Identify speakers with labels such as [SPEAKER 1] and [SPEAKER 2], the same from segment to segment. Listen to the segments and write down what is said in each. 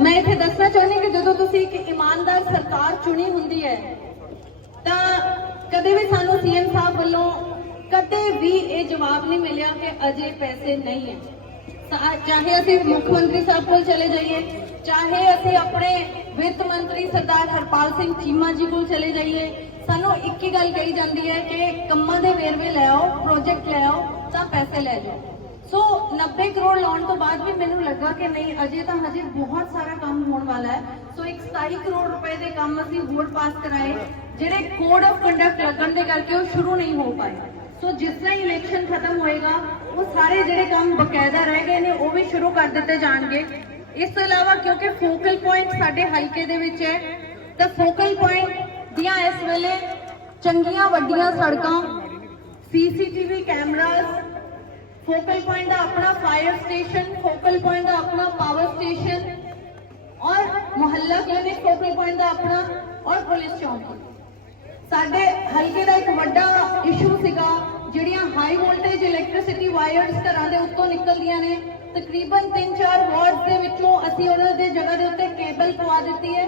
[SPEAKER 1] ਮੈਂ ਇੱਥੇ ਦੱਸਣਾ ਚਾਹੁੰਦੀ ਕਿ ਜਦੋਂ ਤੁਸੀਂ ਇੱਕ ਇਮਾਨਦਾਰ ਸਰਕਾਰ ਚੁਣੀ ਹੁੰਦੀ ਹੈ, ਤਾਂ ਕਦੇ ਵੀ ਸਾਨੂੰ ਸੀਐਮ ਸਾਹਿਬ ਵੱਲੋਂ ਕਦੇ ਵੀ ਇਹ ਜਵਾਬ ਨਹੀਂ ਮਿਲਿਆ ਕਿ ਅਜੇ ਪੈਸੇ ਨਹੀਂ ਹੈ। ਚਾਹੇ ਅਸੀਂ ਮੁੱਖ ਮੰਤਰੀ ਸਾਹਿਬ ਕੋਲ ਚਲੇ ਜਾਈਏ, ਚਾਹੇ ਅਸੀਂ ਆਪਣੇ ਵਿੱਤ ਮੰਤਰੀ ਸਰਦਾਰ ਹਰਪਾਲ ਸਿੰਘ ਚੀਮਾ ਜੀ ਕੋਲ ਚਲੇ ਜਾਈਏ, ਸਾਨੂੰ ਇੱਕ ਹੀ ਗੱਲ ਕਹੀ ਜਾਂਦੀ ਹੈ ਕਿ ਕੰਮਾਂ ਦੇ ਵੇਰਵੇ ਲੈ ਆਓ ਪ੍ਰੋਜੈਕਟ ਲੈ ਆਓ, ਤਾਂ ਪੈਸੇ ਲੈ ਜਾਓ। ਸੋ 90 ਕਰੋੜ ਲਾਉਣ ਤੋਂ ਬਾਅਦ ਵੀ ਮੈਨੂੰ ਲੱਗਾ ਕਿ ਨਹੀਂ ਅਜੇ ਤਾਂ ਹਜੇ ਬਹੁਤ ਸਾਰਾ ਕੰਮ ਹੋਣ ਵਾਲਾ ਹੈ ਸੋ ਇੱਕ 27 ਕਰੋੜ ਰੁਪਏ ਦੇ ਕੰਮ ਅਸੀਂ ਹੋਰ ਪਾਸ ਕਰਾਏ ਜਿਹੜੇ ਕੋਡ ਆਫ ਕੰਡਕਟ ਲੱਗਣ ਦੇ ਕਰਕੇ ਉਹ ਸ਼ੁਰੂ ਨਹੀਂ ਹੋ ਪਾਏ ਸੋ ਜਿਸ ਤਰ੍ਹਾਂ ਹੀ ਇਲੈਕਸ਼ਨ ਖਤਮ ਹੋਏਗਾ ਉਹ ਸਾਰੇ ਜਿਹੜੇ ਕੰਮ ਬਕਾਇਦਾ ਰਹਿ ਗਏ ਨੇ ਉਹ ਵੀ ਸ਼ੁਰੂ ਕਰ ਦਿੱਤੇ ਜਾਣਗੇ ਇਸ ਤੋਂ ਇਲਾਵਾ ਕਿਉਂਕਿ ਫੋਕਲ ਪੁਆਇੰਟ ਸਾਡੇ ਹਲਕੇ ਦੇ ਵਿੱਚ ਹੈ ਤਾਂ ਫੋਕਲ ਪੁਆਇੰਟ ਦੀਆਂ ਇਸ ਵੇਲੇ ਚੰਗੀਆਂ ਵੱਡੀਆਂ ਸੜਕਾਂ ਸੀਸੀਟੀਵੀ ਕੈਮਰਾਜ਼ ਫੋਕਲ ਪੁਆਇੰਟ ਦਾ ਆਪਣਾ ਫਾਇਰ ਸਟੇਸ਼ਨ ਫੋਕਲ ਪੁਆਇੰਟ ਦਾ ਆਪਣਾ ਪਾਵਰ ਸਟੇਸ਼ਨ ਔਰ ਮੁਹੱਲਾ ਕਲੀਨਿਕ ਫੋਕਲ ਪੁਆਇੰਟ ਦਾ ਆਪਣਾ ਔਰ ਪੁਲਿਸ ਚੌਂਕੀ। ਸਾਡੇ ਹਲਕੇ ਦਾ ਇੱਕ ਵੱਡਾ ਇਸ਼ੂ ਸੀਗਾ, ਜਿਹੜੀਆਂ ਹਾਈ ਵੋਲਟੇਜ ਇਲੈਕਟ੍ਰਿਸਿਟੀ ਵਾਇਰਸ ਘਰਾਂ ਦੇ ਉੱਤੋਂ ਨਿਕਲਦੀਆਂ ਨੇ। ਤਕਰੀਬਨ 3-4 ਵਾਰਡ ਦੇ ਵਿੱਚੋਂ ਅਸੀਂ ਉਹਨਾਂ ਦੇ ਜਗ੍ਹਾ ਦੇ ਉੱਤੇ ਕੇਬਲ ਪਵਾ ਦਿੱਤੀ ਹੈ।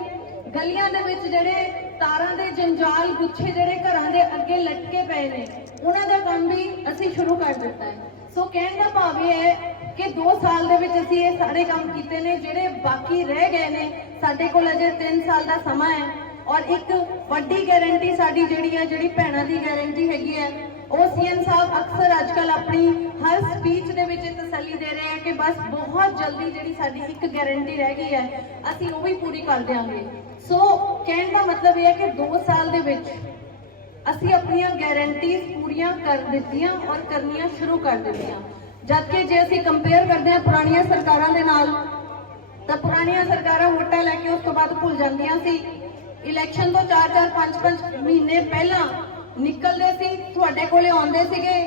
[SPEAKER 1] ਗਲੀਆਂ ਦੇ ਵਿੱਚ ਜਿਹੜੇ ਤਾਰਾਂ ਦੇ ਜੰਜਾਲ ਗੁੱਛੇ ਜਿਹੜੇ ਘਰਾਂ ਦੇ ਅੱਗੇ ਲਟਕੇ ਪਏ ਨੇ, ਉਹਨਾਂ ਦਾ ਕੰਮ ਵੀ ਅਸੀਂ ਸ਼ੁਰੂ ਕਰ ਦਿੱਤਾ ਹੈ। ਸੋ ਕਹਿਣ ਦਾ ਭਾਵ ਇਹ ਹੈ ਕਿ 2 ਸਾਲ ਦੇ ਵਿੱਚ ਅਸੀਂ ਇਹ ਸਾਰੇ ਕੰਮ ਕੀਤੇ ਨੇ, ਜਿਹੜੇ ਬਾਕੀ ਰਹਿ ਗਏ ਨੇ, ਸਾਡੇ ਕੋਲ ਅਜੇ 3 ਸਾਲ ਦਾ ਸਮਾਂ ਹੈ ਔਰ ਇੱਕ ਵੱਡੀ ਗਾਰੰਟੀ ਸਾਡੀ ਜਿਹੜੀ ਹੈ, ਜਿਹੜੀ ਭੈਣਾਂ ਦੀ ਗਾਰੰਟੀ ਹੈਗੀ ਹੈ, ਉਹ ਸੀਐਮ ਸਾਹਿਬ ਅਕਸਰ ਅੱਜਕੱਲ ਆਪਣੀ ਹਰ ਸਪੀਚ ਦੇ ਵਿੱਚ ਤਸੱਲੀ ਦੇ ਰਹੇ ਆ ਕਿ ਬਸ ਬਹੁਤ ਜਲਦੀ ਜਿਹੜੀ ਸਾਡੀ ਇੱਕ ਗਾਰੰਟੀ ਰਹਿ ਗਈ ਹੈ, ਅਸੀਂ ਉਹ ਵੀ ਪੂਰੀ ਕਰ ਦਿਆਂਗੇ। ਸੋ ਕਹਿਣ ਦਾ ਮਤਲਬ ਇਹ ਹੈ ਕਿ 2 ਸਾਲ ਦੇ ਵਿੱਚ ਅਸੀਂ ਆਪਣੀਆਂ ਗਾਰੰਟੀਜ਼ ਪੂਰੀਆਂ ਕਰ ਦਿੱਤੀਆਂ ਔਰ ਕਰਨੀਆਂ ਸ਼ੁਰੂ ਕਰ ਦਿੱਤੀਆਂ। ਜਦਕਿ ਜੇ ਅਸੀਂ ਕੰਪੇਅਰ ਕਰਦੇ ਹਾਂ ਪੁਰਾਣੀਆਂ ਸਰਕਾਰਾਂ ਦੇ ਨਾਲ, ਤਾਂ ਪੁਰਾਣੀਆਂ ਸਰਕਾਰਾਂ ਵੋਟਾਂ ਲੈ ਕੇ ਉਸ ਤੋਂ ਬਾਅਦ ਭੁੱਲ ਜਾਂਦੀਆਂ ਸੀ। ਇਲੈਕਸ਼ਨ ਤੋਂ 4-4 5-5 ਮਹੀਨੇ ਪਹਿਲਾਂ ਨਿਕਲਦੇ ਸੀ, ਤੁਹਾਡੇ ਕੋਲੇ ਆਉਂਦੇ ਸੀਗੇ,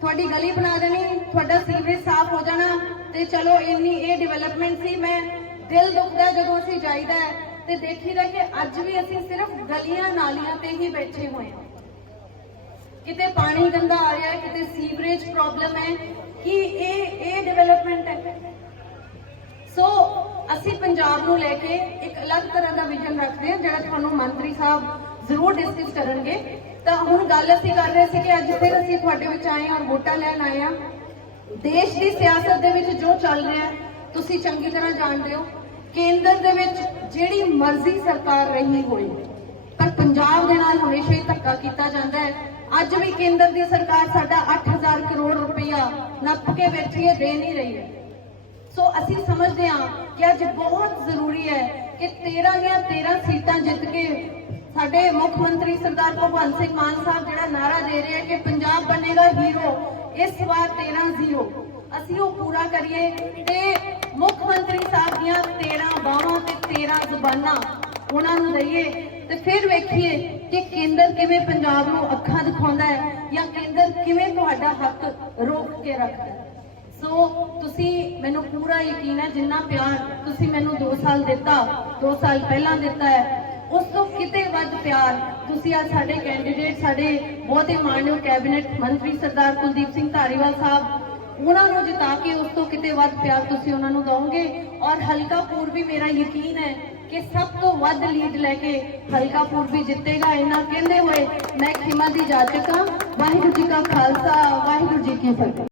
[SPEAKER 1] ਤੁਹਾਡੀ ਗਲੀ ਬਣਾ ਦੇਣੀ, ਤੁਹਾਡਾ ਸੀਵਰੇਜ ਸਾਫ਼ ਹੋ ਜਾਣਾ ਤੇ ਚਲੋ ਇੰਨੀ ਇਹ ਡਿਵੈਲਪਮੈਂਟ ਸੀ, ਮੈਂ ਦਿਲ ਦੁਖਦਾ ਜਦੋਂ ਅਸੀਂ ਜਾਈਦਾ ਹੈ। ਤੇ ਦੇਖੀਦਾ ਕਿ ਅੱਜ ਵੀ ਅਸੀਂ ਸਿਰਫ ਗਲੀਆਂ ਨਾਲੀਆਂ ਤੇ ਹੀ ਬੈਠੇ ਹੋਏ ਹਾਂ। ਕਿਤੇ ਪਾਣੀ ਗੰਦਾ ਆ ਰਿਹਾ, ਕਿਤੇ ਸੀਵਰੇਜ ਪ੍ਰੋਬਲਮ ਹੈ, ਕਿ ਇਹ ਇਹ ਡਿਵੈਲਪਮੈਂਟ ਹੈ। ਸੋ ਅਸੀਂ ਪੰਜਾਬ ਨੂੰ ਲੈ ਕੇ ਇੱਕ ਅਲੱਗ ਤਰ੍ਹਾਂ ਦਾ ਵਿਜ਼ਨ ਰੱਖਦੇ ਹਾਂ, ਜਿਹੜਾ ਤੁਹਾਨੂੰ ਮੰਤਰੀ ਸਾਹਿਬ ਜ਼ਰੂਰ ਡਿਸਕਸ ਕਰਨਗੇ। ਤਾਂ ਹੁਣ ਗੱਲ ਅਸੀਂ ਕਰ ਰਹੇ ਸੀ ਕਿ ਅੱਜ ਫਿਰ ਅਸੀਂ ਤੁਹਾਡੇ ਵਿੱਚ ਆਏ ਹਾਂ, ਵੋਟਾਂ ਲੈਣ ਆਏ ਹਾਂ। ਦੇਸ਼ ਦੀ ਸਿਆਸਤ ਦੇ ਵਿੱਚ ਜੋ ਚੱਲ ਰਿਹਾ ਤੁਸੀਂ ਚੰਗੀ ਤਰ੍ਹਾਂ ਜਾਣਦੇ ਹੋ। ਕੇਂਦਰ ਦੇ ਵਿੱਚ ਜਿਹੜੀ ਮਰਜ਼ੀ ਸਰਕਾਰ ਰਹੀ ਹੋਈ, ਪਰ ਪੰਜਾਬ ਦੇ ਨਾਲ ਹਮੇਸ਼ਾ ਹੀ ਧੱਕਾ ਕੀਤਾ ਜਾਂਦਾ ਹੈ। ਅੱਜ ਵੀ ਕੇਂਦਰ ਦੀ ਸਰਕਾਰ ਸਾਡਾ 8000 ਕਰੋੜ ਰੁਪਇਆ ਨੱਪ ਕੇ ਬੈਠੀ ਹੈ, ਦੇ ਨਹੀਂ ਰਹੀ। ਹੈ ਸੋ ਅਸੀਂ ਸਮਝਦੇ ਹਾਂ ਕਿ ਅੱਜ ਬਹੁਤ ਜ਼ਰੂਰੀ ਹੈ ਕਿ 13 ਜਾਂ 13 ਸੀਟਾਂ ਜਿੱਤ ਕੇ ਸਾਡੇ ਮੁੱਖ ਮੰਤਰੀ ਸਰਦਾਰ ਭਗਵੰਤ ਸਿੰਘ ਮਾਨ ਸਾਹਿਬ ਜਿਹੜਾ ਨਾਰਾ ਦੇ ਰਹੇ ਹੈ ਕਿ ਪੰਜਾਬ ਬਣੇਗਾ ਹੀਰੋ, ਇਸ ਵਾਰ 13 ਜ਼ੀਰੋ। ਅਸੀਂ ਉਹ ਪੂਰਾ ਕਰੀਏ ਤੇ ਮੁੱਖ ਮੰਤਰੀ ਸਾਹਿਬ ਦੀਆਂ 13 ਬਾਹਾਂ ਤੇ 13 ਜ਼ੁਬਾਨਾਂ ਉਹਨਾਂ ਨੂੰ ਦਈਏ ਤੇ ਫਿਰ ਵੇਖੀਏ ਕਿ ਕੇਂਦਰ ਕਿਵੇਂ ਪੰਜਾਬ ਨੂੰ ਅੱਖਾਂ ਦਿਖਾਉਂਦਾ ਹੈ ਜਾਂ ਕੇਂਦਰ ਕਿਵੇਂ ਤੁਹਾਡਾ ਹੱਕ ਰੋਕ ਕੇ ਰੱਖਦਾ ਹੈ। ਸੋ ਤੁਸੀਂ ਮੈਨੂੰ ਪੂਰਾ ਯਕੀਨ ਹੈ, ਜਿੰਨਾ ਪਿਆਰ ਤੁਸੀਂ ਮੈਨੂੰ 2 ਸਾਲ ਦਿੱਤਾ 2 ਸਾਲ ਪਹਿਲਾਂ ਦਿੱਤਾ ਹੈ, ਉਸ ਤੋਂ ਕਿਤੇ ਵੱਧ ਪਿਆਰ ਤੁਸੀਂ ਆ ਸਾਡੇ ਕੈਂਡੀਡੇਟ ਸਾਡੇ ਬਹੁਤੇ ਹੀ ਮਾਣਯੋਗ ਕੈਬਨਿਟ ਮੰਤਰੀ ਸਰਦਾਰ ਕੁਲਦੀਪ ਸਿੰਘ ਧਾਰੀਵਾਲ ਸਾਹਿਬ ਉਹਨਾਂ ਨੂੰ ਜਿਤਾ ਕੇ ਉਸ ਤੋਂ ਕਿਤੇ ਵੱਧ ਪਿਆਰ ਤੁਸੀਂ ਉਹਨਾਂ ਨੂੰ ਦਿਓਗੇ ਔਰ ਹਲਕਾ ਪੂਰਬੀ ਮੇਰਾ ਯਕੀਨ ਹੈ ਕਿ ਸਭ ਤੋਂ ਵੱਧ ਲੀਡ ਲੈ ਕੇ ਹਲਕਾ ਪੂਰਬੀ ਜਿੱਤੇਗਾ। ਇਹਨਾਂ ਕਹਿੰਦੇ ਹੋਏ ਮੈਂ ਖਿਮਾ ਦੀ ਜਾਚਕਾਂ ਵਾਹਿਗੁਰੂ ਜੀ ਕਾ ਖਾਲਸਾ, ਵਾਹਿਗੁਰੂ ਜੀ ਕੀ ਫਤਿਹ।